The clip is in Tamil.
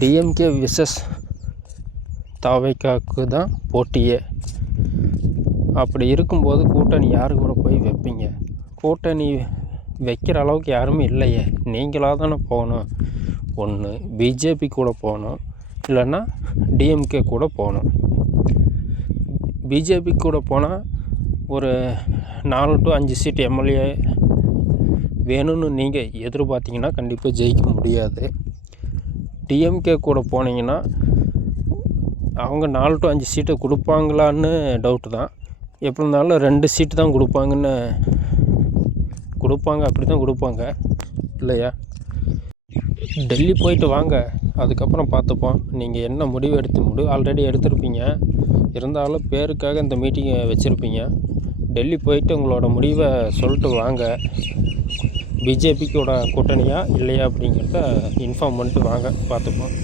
டிஎம்கே விசஸ் தாவைக்காவுக்கு தான் போட்டியே. அப்படி இருக்கும்போது கூட்டணி யார் கூட போய் வைப்பீங்க? கூட்டணி வைக்கிற அளவுக்கு யாருமே இல்லையே. நீங்களாக தானே போகணும். ஒன்று பிஜேபி கூட போகணும், இல்லைன்னா டிஎம்கே கூட போகணும். பிஜேபி கூட போனால் ஒரு 4 to 5 சீட் எம்எல்ஏ வேணும்னு நீங்கள் எதிர்பார்த்தீங்கன்னா கண்டிப்பாக ஜெயிக்க முடியாது. டிஎம்கே கூட போனீங்கன்னா அவங்க 4 to 5 சீட்டை கொடுப்பாங்களான்னு டவுட்டு தான். எப்படி இருந்தாலும் 2 சீட்டு தான் கொடுப்பாங்க, அப்படி தான் கொடுப்பாங்க இல்லையா? டெல்லி போயிட்டு வாங்க, அதுக்கப்புறம் பார்த்துப்போம். நீங்கள் என்ன முடிவு ஆல்ரெடி எடுத்திருப்பீங்க. இருந்தாலும் பேருக்காக இந்த மீட்டிங்கை வச்சுருப்பீங்க. டெல்லி போயிட்டு உங்களோட முடிவை சொல்லிட்டு வாங்க. பிஜேபிக்கோட கூட்டணியா இல்லையா அப்படிங்கிறத இன்ஃபார்ம் பண்ணிட்டு வாங்க, பார்த்துப்போம்.